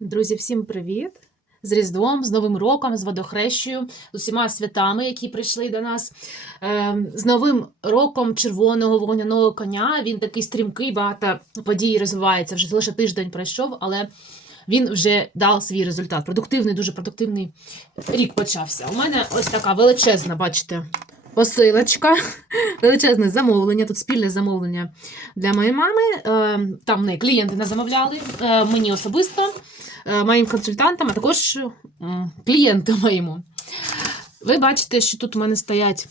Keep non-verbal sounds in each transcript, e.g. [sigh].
Друзі, всім привіт! З Різдвом, з Новим роком, з водохрещею, з усіма святами, які прийшли до нас. Е, з Новим роком червоного вогняного коня. Він такий стрімкий, багато подій розвивається. Вже лише тиждень пройшов, але він вже дав свій результат. Продуктивний, дуже продуктивний рік почався. У мене ось така величезна, бачите, посилочка, [laughs] величезне замовлення. Тут спільне замовлення для моєї мами. Е, Там в неї клієнти не замовляли, е, мені особисто е, моїм консультантам, а також клієнту моєму. Ви бачите, що тут у мене стоять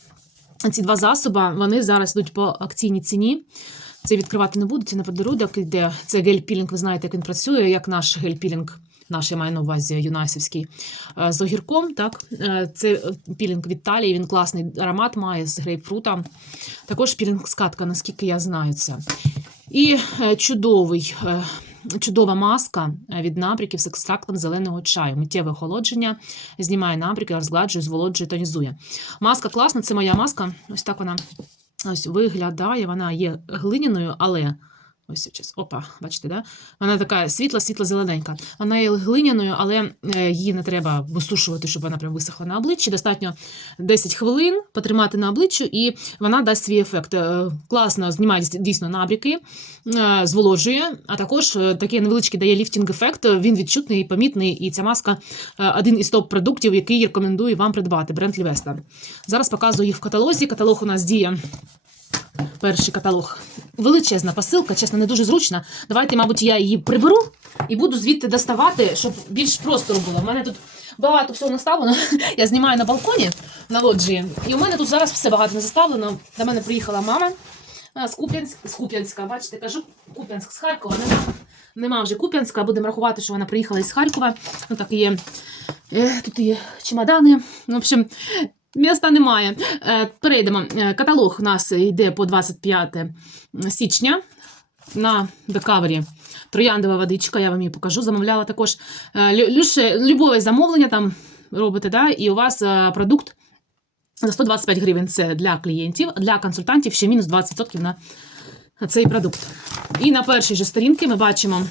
ці два засоби. Вони зараз йдуть по акційній ціні. Це відкривати не буду, це на подарунок йде. Це гель-пілінг, ви знаєте, як він працює, як наш гель-пілінг, наш я маю на увазі юнайсівський, е, з огірком. Так? Е, Це е, пілінг від талії, він класний аромат має з грейпфрута. Також пілінг скатка, наскільки я знаю це. І чудовий, чудова маска від набряків з екстрактом зеленого чаю. Миттєве охолодження, знімає набряки, розгладжує, зволоджує, тонізує. Маска класна, це моя маска. Ось так вона ось виглядає. Вона є глиняною, але. Ось зараз, опа, бачите, да? Вона така світла, світла зелененька. Вона є глиняною, але е, її не треба висушувати, щоб вона прям висохла на обличчі. Достатньо 10 хвилин потримати на обличчю, і вона дасть свій ефект. Е, Класно знімає дійсно набряки, е, зволожує, а також такий невеличкий дає ліфтінг-ефект. Він відчутний, помітний, і ця маска один із топ-продуктів, який рекомендую вам придбати. Бренд Лівеста. Зараз показую їх в каталозі. Каталог у нас діє. Перший каталог. Величезна посилка, чесно, не дуже зручна. Давайте, мабуть, я її приберу і буду звідти доставати, щоб більш простору було. У мене тут багато всього наставлено. [laughs] Я знімаю на балконі на лоджії. І у мене тут зараз все багато не заставлено. До мене приїхала мама з Куп'янська, з Куп'янська. Бачите, кажу, Куп'янськ з Харкова. Нема, нема вже Куп'янська. Будемо рахувати, що вона приїхала із Харкова. Ну так і є. Е, Тут є чемодани. В общем, Міста немає. Е, Перейдемо. Е, Каталог у нас йде по 25 січня на декавері. Трояндова водичка, я вам її покажу. Замовляла також е, люше, любове замовлення там робите, да, і у вас продукт за 125 гривень це для клієнтів, для консультантів ще мінус 20% на цей продукт. І на першій же сторінці ми бачимо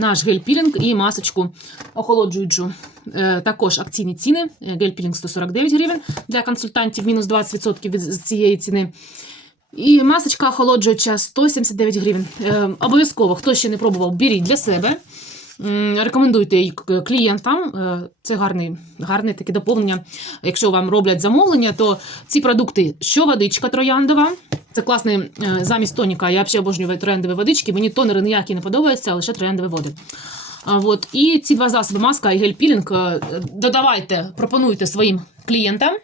наш гель-пілінг і масочку охолоджуючу. Е, також акційні ціни. Е, Гель-пілінг 149 гривень для консультантів, мінус 20% від цієї ціни. І масочка охолоджуюча 179 гривень. Е, обов'язково, хто ще не пробував, беріть для себе. Рекомендуйте клієнтам. Е, Це гарний, гарне таке доповнення. Якщо вам роблять замовлення, то ці продукти, що водичка трояндова, це класний е, замість тоніка. Я взагалі обожнюю трояндові водички. Мені тонери ніякі не подобаються, а лише трояндові води. От. І ці два засоби, маска і гель-пілінг, е, додавайте, пропонуйте своїм клієнтам.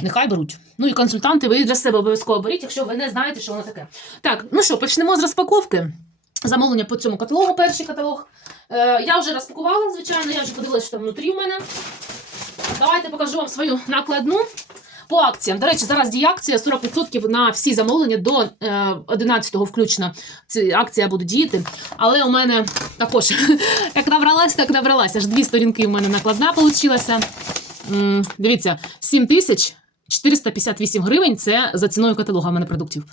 Нехай беруть. Ну і консультанти ви для себе обов'язково беріть, якщо ви не знаєте, що воно таке. Так, ну що, почнемо з розпаковки. Замовлення по цьому каталогу, перший каталог. Е, я вже розпакувала, звичайно, я вже подивилася, що там внутрі у мене. Давайте покажу вам свою накладну. По акціям. До речі, зараз діє акція 40% на всі замовлення до е, 11-го включно. Ця акція буде діяти. Але у мене також [laughs] як набралась, так набралась. Аж дві сторінки у мене накладна вийшла. Дивіться, 7 тисяч 458 гривень це за ціною каталога в мене продуктів.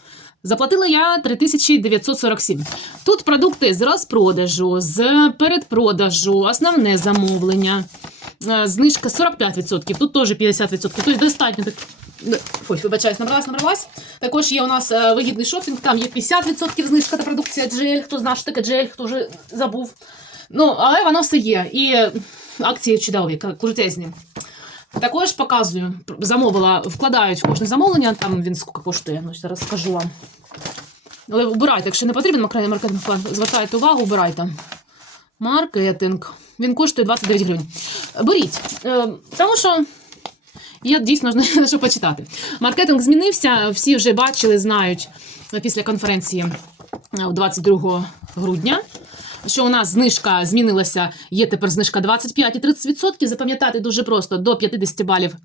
Заплатила я 3947. Тут продукти з розпродажу, з передпродажу, основне замовлення. Е, Знижка 45%, тут теж 50%. Тобто достатньо. Ой, вибачаюсь, набралась, набралась. Також є у нас е, вигідний шопінг, там є 50% знижка та продукція GL, хто знає, що таке GL, хто вже забув. Ну, але воно все є. І акції чудові, крутезні. Також показую, замовила, вкладають в кожне замовлення, там він скільки коштує, ну, зараз скажу вам. Але обирайте, якщо не потрібен маркетинг план, звертайте увагу, обирайте. Маркетинг. Він коштує 29 гривень. Беріть. Е, тому що є дійсно на що почитати. Маркетинг змінився, всі вже бачили, знають е, після конференції е, 22 грудня. Що у нас знижка змінилася, є тепер знижка 25 і 30%. Запам'ятати дуже просто до 50 балів.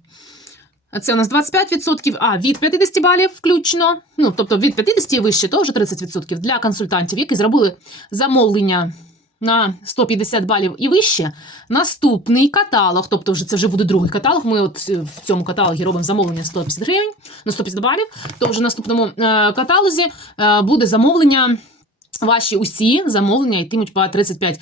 Це у нас 25%, а від 50 балів включно, ну тобто від 50 і вище, то вже 30% для консультантів, які зробили замовлення на 150 балів і вище. Наступний каталог, тобто вже це вже буде другий каталог. Ми от е, в цьому каталогі робимо замовлення 150 гривень на 150 балів. То вже в наступному е, каталозі е, буде замовлення Ваші усі замовлення йтимуть по 35%.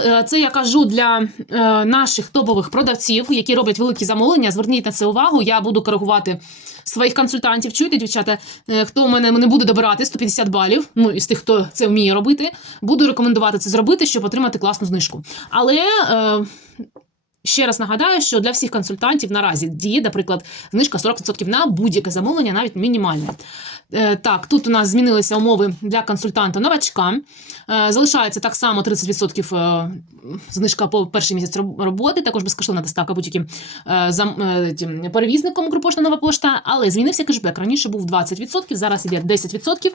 Е, Це я кажу для е, наших топових продавців, які роблять великі замовлення. Зверніть на це увагу. Я буду коригувати своїх консультантів. Чуєте, дівчата, Е, хто у мене не буде добирати 150 балів, ну із тих, хто це вміє робити, буду рекомендувати це зробити, щоб отримати класну знижку. Але. Ще раз нагадаю, що для всіх консультантів наразі діє, наприклад, знижка 40% на будь-яке замовлення, навіть мінімальне. Е, Так, тут у нас змінилися умови для консультанта новачка. Е, Залишається так само 30% е, знижка по перший місяць роботи, також безкоштовна доставка будь-яким перевізником Укрпошта нова пошта, але змінився кешбек. Раніше був 20%, зараз іде 10%.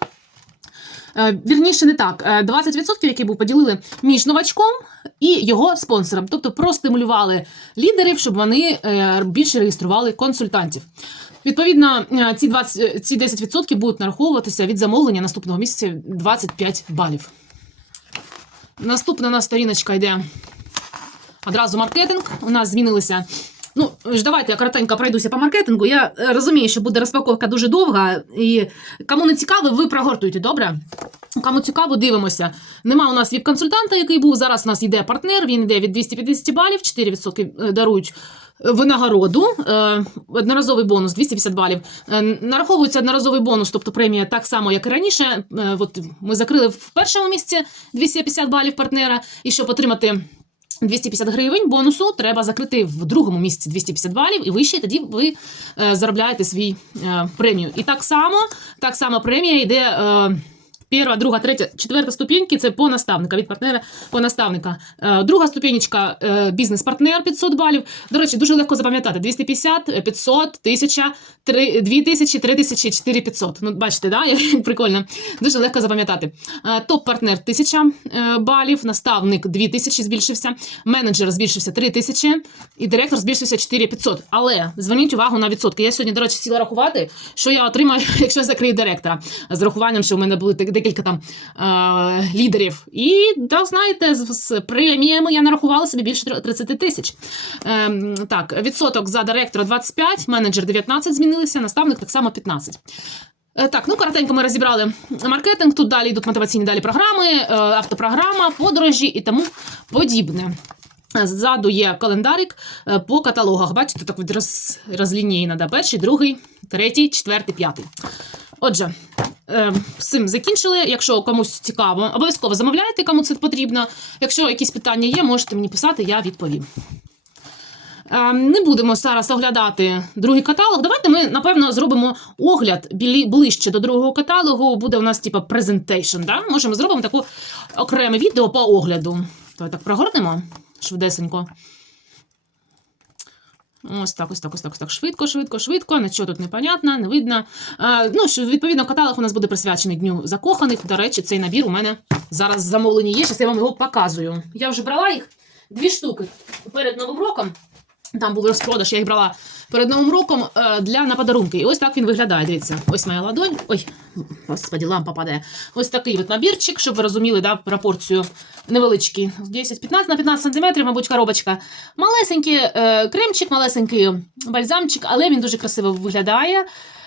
Е, Вірніше, не так. Е, 20%, які був поділили між новачком і його спонсором. Тобто простимулювали лідерів, щоб вони більше реєстрували консультантів. Відповідно, е, ці 20, е, ці 10% будуть нараховуватися від замовлення наступного місяця 25 балів. Наступна у нас сторіночка йде одразу маркетинг. У нас змінилися. Ну, ж давайте я коротенько пройдуся по маркетингу. Я е, розумію, що буде розпаковка дуже довга, і кому не цікаво, ви прогортуйте, добре? Кому цікаво, дивимося. Нема у нас віп-консультанта, який був. Зараз у нас йде партнер, він йде від 250 балів, 4% дарують винагороду, е, одноразовий бонус 250 балів. Е, Нараховується одноразовий бонус, тобто премія так само, як і раніше. Е, От ми закрили в першому місці 250 балів партнера, і щоб отримати. 250 гривень бонусу треба закрити в другому місяці 250 балів і вище, тоді ви заробляєте свій премію. І так само, так само премія йде. Перша, друга, третя, четверта ступеньки це по наставника, від партнера по наставника. Е, друга ступенечка е, бізнес-партнер 500 балів. До речі, дуже легко запам'ятати: 250, 500, 1000, 3, 2000, 3000, 4500. Ну, бачите, да? [laughs] прикольно. Дуже легко запам'ятати. Е, топ-партнер 1000 е, балів, наставник 2000 збільшився, менеджер збільшився 3000 і директор збільшився 4500. Але зверніть увагу на відсотки. Я сьогодні, до речі, сіла рахувати, що я отримаю, [laughs] якщо закрию директора, з рахуванням, що в мене були так- декілька там е, лідерів. І да, знаєте, з, преміями я нарахувала собі більше 30 тисяч. Е, так, відсоток за директора 25, менеджер 19 змінилися, наставник так само 15. Е, Так, ну коротенько ми розібрали маркетинг. Тут далі йдуть мотиваційні далі програми, е, автопрограма, подорожі і тому подібне. Ззаду є календарик е, по каталогах. Бачите, так от роз, розлінійно. Да? Перший, другий, третій, четвертий, п'ятий. Отже, з цим закінчили. Якщо комусь цікаво, обов'язково замовляйте, кому це потрібно. Якщо якісь питання є, можете мені писати, я відповім. Е, Не будемо зараз оглядати другий каталог. Давайте ми, напевно, зробимо огляд ближче до другого каталогу. Буде у нас, типу, презентейшн. Да? Можемо зробимо таку окреме відео по огляду. Давай так прогорнемо швидесенько. Ось так, ось так, ось так, ось так. Швидко, швидко, швидко. Нічого тут непонятно, не видно. А, ну, що, відповідно, каталог у нас буде присвячений Дню закоханих. До речі, цей набір у мене зараз замовлені є. Зараз я вам його показую. Я вже брала їх дві штуки перед Новим роком. Там був розпродаж, я їх брала перед Новим роком е, для на подарунки. І ось так він виглядає. Дивіться, ось моя ладонь. Ой, господі, лампа падає. Ось такий от набірчик, щоб ви розуміли, да, пропорцію невеличкий. 10-15 на 15 сантиметрів, мабуть, коробочка. Малесенький е, кремчик, малесенький бальзамчик, але він дуже красиво виглядає.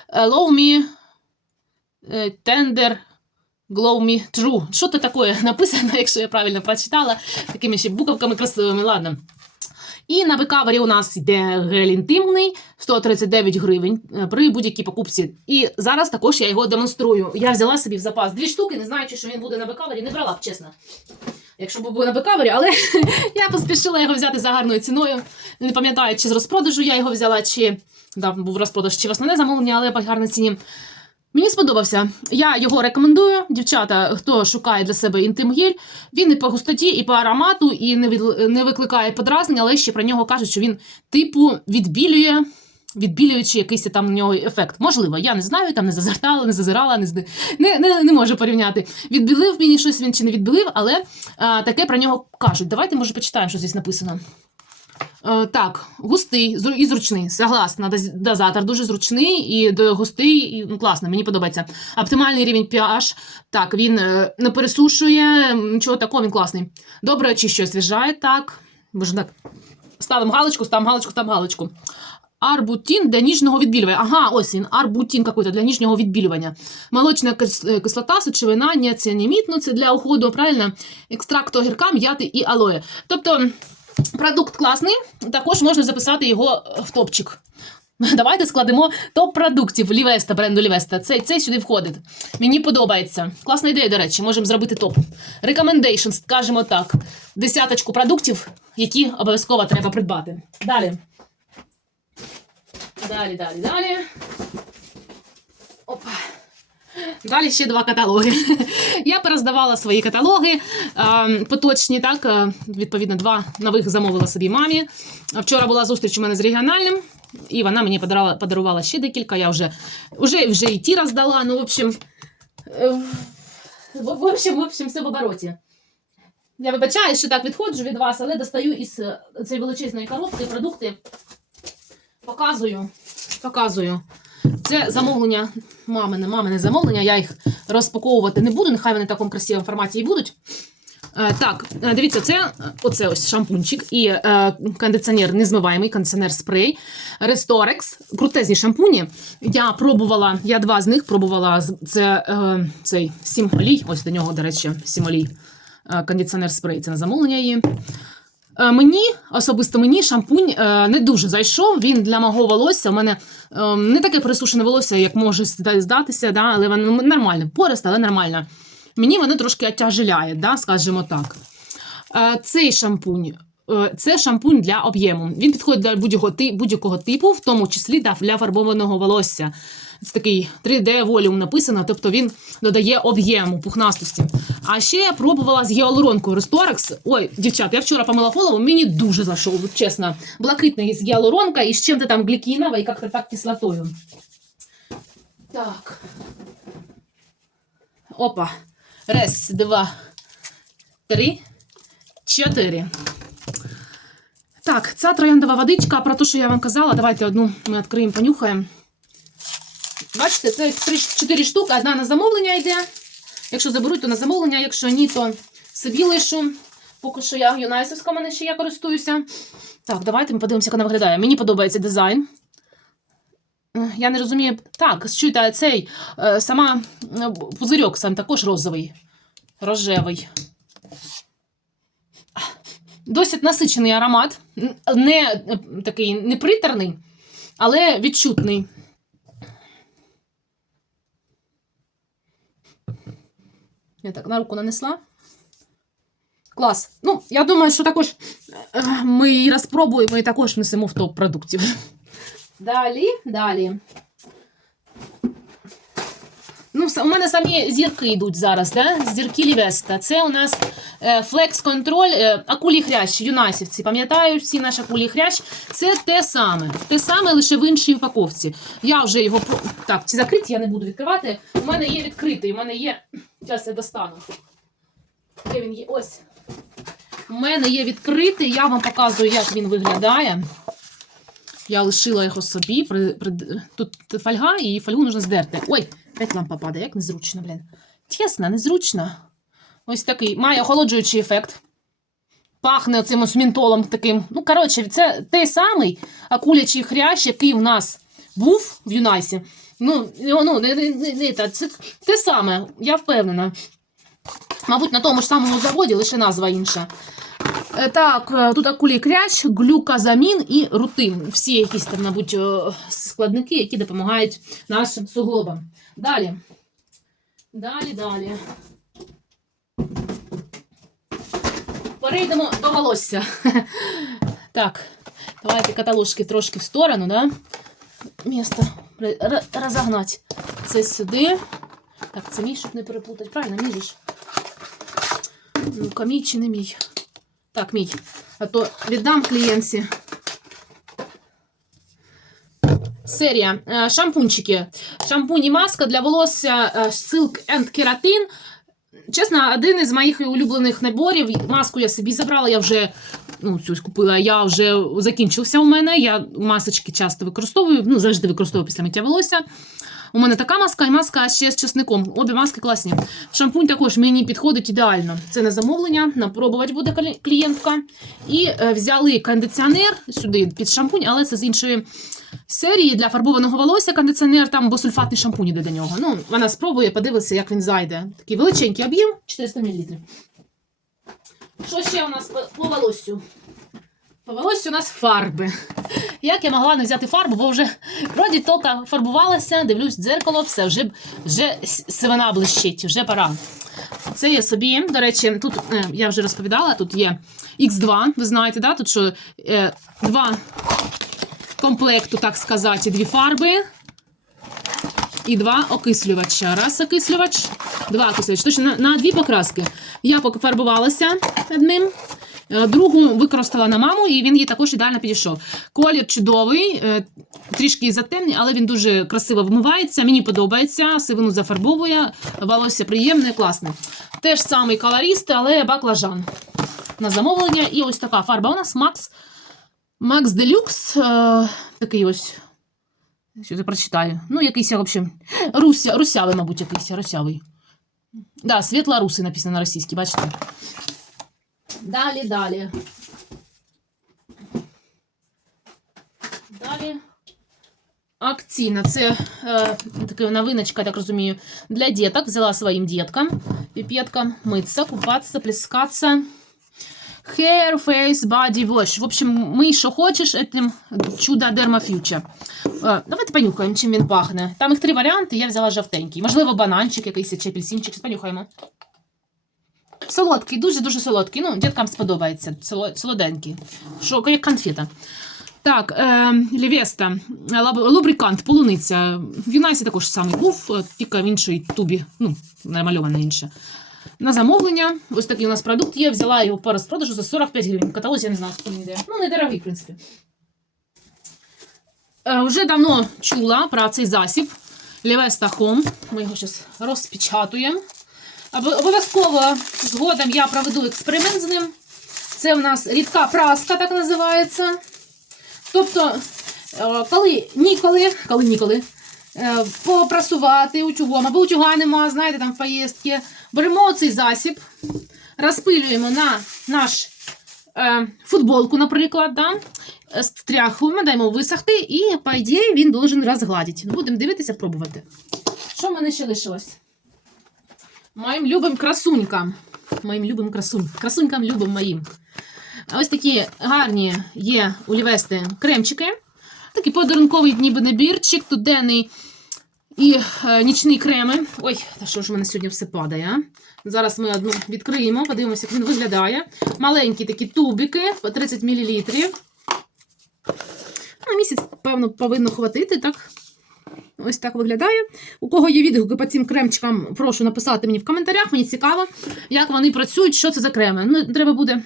Е, Low me tender. Glow me true. Що це таке написано, [laughs] якщо я правильно прочитала, такими ще буковками красивими. Ладно. І на бекавері у нас йде гель інтимний 139 гривень е, при будь-якій покупці. І зараз також я його демонструю. Я взяла собі в запас дві штуки, не знаючи, що він буде на бекавері, не брала б, чесно. Якщо б був на бекавері, але [laughs] я поспішила його взяти за гарною ціною. Не пам'ятаю, чи з розпродажу я його взяла, чи да, був розпродаж, чи в основне замовлення, але по гарній ціні. Мені сподобався. Я його рекомендую. Дівчата, хто шукає для себе інтим-гель, він і по густоті, і по аромату, і не, від, не викликає подразнень, але ще про нього кажуть, що він типу відбілює, відбілюючи якийсь там у нього ефект. Можливо, я не знаю, там не зазирала, не зазирала, не, не, не, не можу порівняти. Відбілив мені щось він чи не відбілив, але а, таке про нього кажуть. Давайте, може, почитаємо, що здесь написано. Е, Так, густий і зручний. Согласна, дозатор дуже зручний і густий, і ну, класно, мені подобається. Оптимальний рівень pH. Так, він е, не пересушує, нічого такого, він класний. Добре очищує, освіжає, так. Боже, так. Ставимо галочку, ставимо галочку, ставимо галочку. Арбутін для ніжного відбілювання. Ага, ось він, арбутін какой-то для ніжнього відбілювання. Молочна е, кислота, сечовина, ніацинамід, ну це для уходу, правильно? Екстракт огірка, м'яти і алоє. Тобто продукт класний, також можна записати його в топчик. [laughs] Давайте складемо топ продуктів Лівеста, бренду Лівеста. Цей, цей сюди входить. Мені подобається. Класна ідея, до речі, можемо зробити топ. Recommendations, скажімо так. Десяточку продуктів, які обов'язково треба придбати. Далі. Далі, далі, далі. Опа. Далі ще два каталоги. [laughs] Я перездавала свої каталоги е, поточні, так, е, відповідно, два нових замовила собі мамі. Вчора була зустріч у мене з регіональним, і вона мені подарувала, подарувала ще декілька. Я вже, вже, вже і ті роздала. Ну, в общем, е, в, общем, в общем, все в обороті. Я вибачаю, що так відходжу від вас, але достаю із цієї величезної коробки продукти. Показую. Показую. Це замовлення мамине, мамине замовлення. Я їх розпаковувати не буду. Нехай вони в такому красивому форматі і будуть. Е, так, е, дивіться, це е, оце ось шампунчик і е, кондиціонер незмиваємий, кондиціонер спрей Restorex. Крутезні шампуні. Я пробувала, я два з них пробувала. Це е, цей сім олій. Ось до нього, до речі, сім олій. Е, кондиціонер спрей. Це на замовлення її. Е, Мені особисто мені шампунь е, не дуже зайшов. Він для мого волосся. У мене е, не таке пересушене волосся, як може здатися, да, але воно нормально, порист, але нормально. Мені воно трошки отяжеляє, да, скажімо так. Е, Цей шампунь. Це шампунь для об'єму. Він підходить для будь-якого типу, в тому числі для фарбованого волосся. Це такий 3D волюм написано, тобто він додає об'єму, пухнастості. А ще я пробувала з гіалуронкою Restorex. Ой, дівчат, я вчора помила голову, мені дуже зайшов, чесно. Блакитний з гіалуронка і з чим-то там глікіново і як-то так кислотою. Так. Опа. Раз, два, три, чотири. Так, ця трояндова водичка, про те, що я вам казала, давайте одну ми відкриємо, понюхаємо. Бачите, це 3-4 штуки, одна на замовлення йде. Якщо заберуть, то на замовлення, якщо ні, то собі лишу. Поки що я юнайсовська, мене ще я користуюся. Так, давайте ми подивимося, як вона виглядає. Мені подобається дизайн. Е, Я не розумію. Так, чуєте, а цей е, сама е, пузирьок сам також розовий. Рожевий. Досить насичений аромат. Не такий не приторний, але відчутний. Я так на руку нанесла. Клас. Ну, я думаю, що також е, ми її розпробуємо і також несемо в топ продуктів. Далі, далі. Ну, у мене самі зірки йдуть зараз, да? зірки Лівеста. Це у нас Control, е, акулій хрящ, юнасівці. Пам'ятають всі наш акулій хрящ. Це те саме. Те саме, лише в іншій упаковці. Я вже його. Так, ці закриті я не буду відкривати. У мене є відкритий, у мене є. Зараз я достану. Де він є? Ось. У мене є відкритий, я вам показую, як він виглядає. Я лишила його собі. Тут фольга, і фольгу можна здерти. Ой, опять лампа падає, як незручно, блін. Тісно, незручно. Ось такий. Має охолоджуючий ефект. Пахне цим ось мінтолом таким. Ну, коротше, це той самий акулячий хрящ, який у нас був в Юнайсі. Ну, ну не, не, не, це те саме, я впевнена. Мабуть, на тому ж самому заводі, лише назва інша. Е, Так, е, тут акулій кряч, глюказамін і рутин. Всі якісь там, мабуть, е, складники, які допомагають нашим суглобам. Далі. Далі, далі. Перейдемо до волосся. [laughs] Так, давайте каталожки трошки в сторону, да? Місто розогнати. Це сюди. Так, це мій, щоб не переплутати. Правильно, мій ж. Ну-ка, мій чи не мій? Так, мій. А то віддам клієнтці. Серія. Е, Шампунчики. Шампунь і маска для волосся е, Silk and Keratin. Чесно, один із моїх улюблених наборів. Маску я собі забрала, я вже ну, цю купила, я вже закінчився у мене. Я масочки часто використовую, ну, завжди використовую після миття волосся. У мене така маска і маска ще з чесником. Обі маски класні. Шампунь також мені підходить ідеально. Це на замовлення, напробувати буде клієнтка. І е, взяли кондиціонер сюди під шампунь, але це з іншої серії для фарбованого волосся кондиціонер, там бо сульфатний шампунь іде до нього. Ну, вона спробує, подивиться, як він зайде. Такий величенький об'єм 400 мл. Що ще у нас по, волоссю? По волоссю у нас фарби. Як я могла не взяти фарбу, бо вже вроді тільки фарбувалася, дивлюсь в дзеркало, все, вже, вже сивина блищить, вже пора. Це я собі, до речі, тут е, я вже розповідала, тут є X2, ви знаєте, да? тут що е, два комплекту, так сказати, дві фарби і два окислювача. Раз окислювач, два окислювача. Точно на, на дві покраски. Я пофарбувалася одним. е, Другу використала на маму, і він їй також ідеально підійшов. Колір чудовий, е, трішки затемний, але він дуже красиво вмивається. Мені подобається, сивину зафарбовує, волосся приємне, класне. Теж самий колорист, але баклажан на замовлення. І ось така фарба у нас Max, Max Deluxe. Е, такий ось. Що я прочитаю? Ну, якийсь, в общем, руся, русявий, мабуть, якийсь, русявий. Да, світло-русий написано на російській, бачите? Далі, далі. Далі. Акційна. Це е, така новиночка, я так розумію, для діток. Взяла своїм діткам, піпеткам, митися, купатися, плескатися. Hair, face, body wash. В общем, мий, що хочеш, этим чудо Derma Future. Е, Давайте понюхаємо, чим він пахне. Там їх три варіанти, я взяла жовтенький. Можливо, бананчик якийсь чи апельсинчик. Понюхаємо. Солодкий, дуже-дуже солодкий. Ну, діткам сподобається. Соло- Солоденький. Що, як конфета. Так, е, Лівеста, лубрикант, полуниця. В Юнайсі також самий був, е, тільки в іншій тубі, ну, намальоване інше. На замовлення, ось такий у нас продукт є. Взяла його по розпродажу за 45 гривень. В каталозі я не знала, скільки йде. Ну, недорогий, в принципі. Е, вже давно чула про цей засіб. Лівеста Home. Ми його зараз розпечатуємо. Обов'язково згодом я проведу експеримент з ним. Це у нас рідка праска, так називається. Тобто, е, коли ніколи, коли ніколи, е, попрасувати утюгом, або утюга нема, знаєте, там в поїздці, беремо цей засіб, розпилюємо на наш е, футболку, наприклад, да? е, стряхуємо, даємо висохти, і, по ідеї, він должен розгладити. Ну, Будемо дивитися, пробувати. Що в мене ще лишилось? Моїм любим красунькам. Моїм любим красунь. Красунькам любим моїм. Ось такі гарні є у Лівести кремчики. Такий подарунковий ніби набірчик, тут денний і е, нічний креми. Ой, та що ж в мене сьогодні все падає? а? Зараз ми одну відкриємо, подивимося, як він виглядає. Маленькі такі тубики по 30 мл. На місяць, певно, повинно хватити, так? Ось так виглядає. У кого є відгуки по цим кремчикам, прошу написати мені в коментарях. Мені цікаво, як вони працюють, що це за креми. Ну, треба буде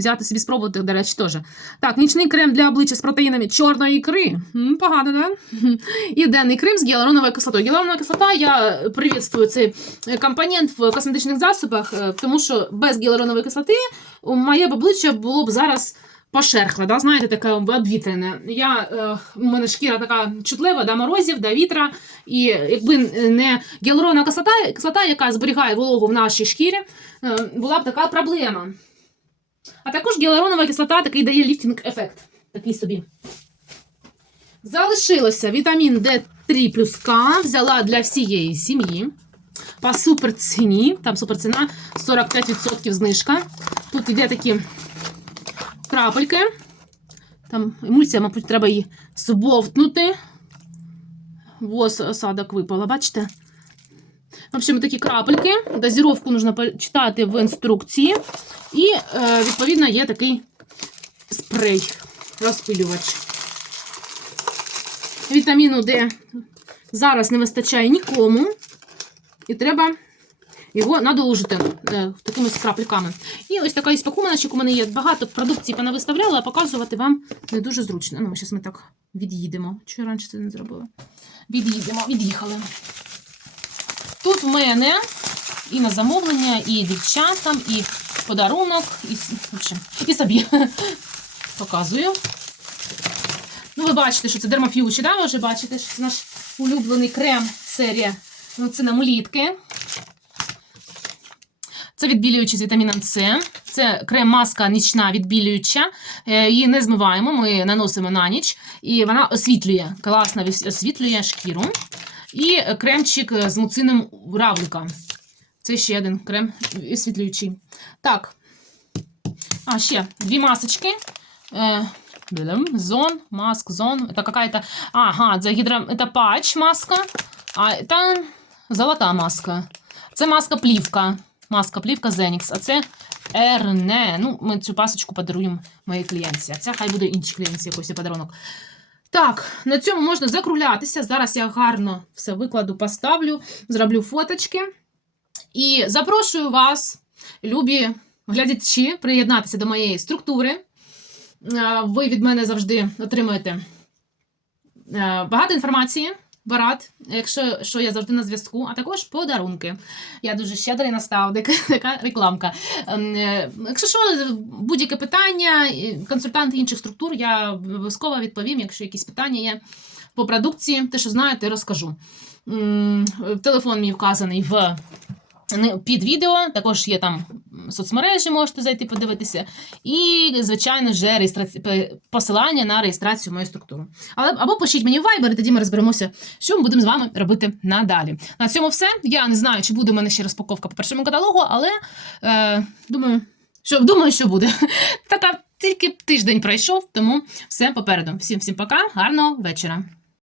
взяти собі спробувати, до речі, теж. Так, нічний крем для обличчя з протеїнами чорної ікри. Погано, да? [laughs] І денний крем з гіалуроновою кислотою. Гіалуронова кислота, я привітствую цей компонент в косметичних засобах, е, тому що без гіалуронової кислоти моє обличчя було б зараз пошерхле, да? знаєте, таке обвітрене. Я, е, у мене шкіра така чутлива до морозів, до вітра, і якби не гіалуронова кислота, кислота, яка зберігає вологу в нашій шкірі, е, була б така проблема. А також гіалуронова кислота такий дає ліфтинг-ефект. Такий собі. Залишилося вітамін D3 плюс К. Взяла для всієї сім'ї. По суперціні. Там суперціна 45% знижка. Тут йде такі крапельки. Там емульсія, мабуть, треба її збовтнути. Воз осадок випала, бачите? В общем, такі крапельки. Дозіровку потрібно почитати в інструкції. І, е, відповідно, є такий спрей, розпилювач. Вітаміну Д зараз не вистачає нікому. І треба його надолужити е, такими крапельками. І ось така із пакуночок у мене є. Багато продукції понавиставляла, а показувати вам не дуже зручно. Ну, зараз ми так від'їдемо. Чого я раніше це не зробила? Від'їдемо, від'їхали. Тут в мене і на замовлення, і дівчатам, і подарунок, і, і собі. [laughs] Показую. Ну, ви бачите, що це дермаф'ючі, да? Ви вже бачите, що це наш улюблений крем серія. Ну, це нам улітки. Це відбілюючий з вітаміном С. Це крем-маска нічна відбілююча. Е, Її не змиваємо, ми наносимо на ніч. І вона освітлює, класно освітлює шкіру. І кремчик з муцином равлика. Це ще один крем освітлюючий. Так. А, ще дві масочки. Э, блин, Зон, маск, зон. Это какая-то... Ага, это, гидро... это патч маска, а это золота маска. Це маска плівка. Маска плівка Zenix. А це Ерне. Ну, ми цю пасочку подаруємо моїй клієнтці. А це хай буде іншій клієнтці якийсь подарунок. Так, на цьому можна закруглятися. Зараз я гарно все викладу, поставлю, зроблю фоточки. І запрошую вас, любі глядачі, приєднатися до моєї структури. Е, Ви від мене завжди отримуєте е, багато інформації, барат, якщо що я завжди на зв'язку, а також подарунки. Я дуже щедрий наставник, [laughs] така рекламка. Ем, е, Якщо що, будь-яке питання, консультанти інших структур, я обов'язково відповім, якщо якісь питання є по продукції, те, що знаєте, розкажу. Телефон мій вказаний в під відео, також є там соцмережі, можете зайти подивитися. І, звичайно ж, реєстраці... пе- посилання на реєстрацію моєї структури. Але або пишіть мені в Viber, і тоді ми розберемося, що ми будемо з вами робити надалі. На цьому все. Я не знаю, чи буде в мене ще розпаковка по першому каталогу, але е, думаю, що думаю, що буде. [laughs] Така тільки тиждень пройшов, тому все попереду. Всім всім пока, гарного вечора.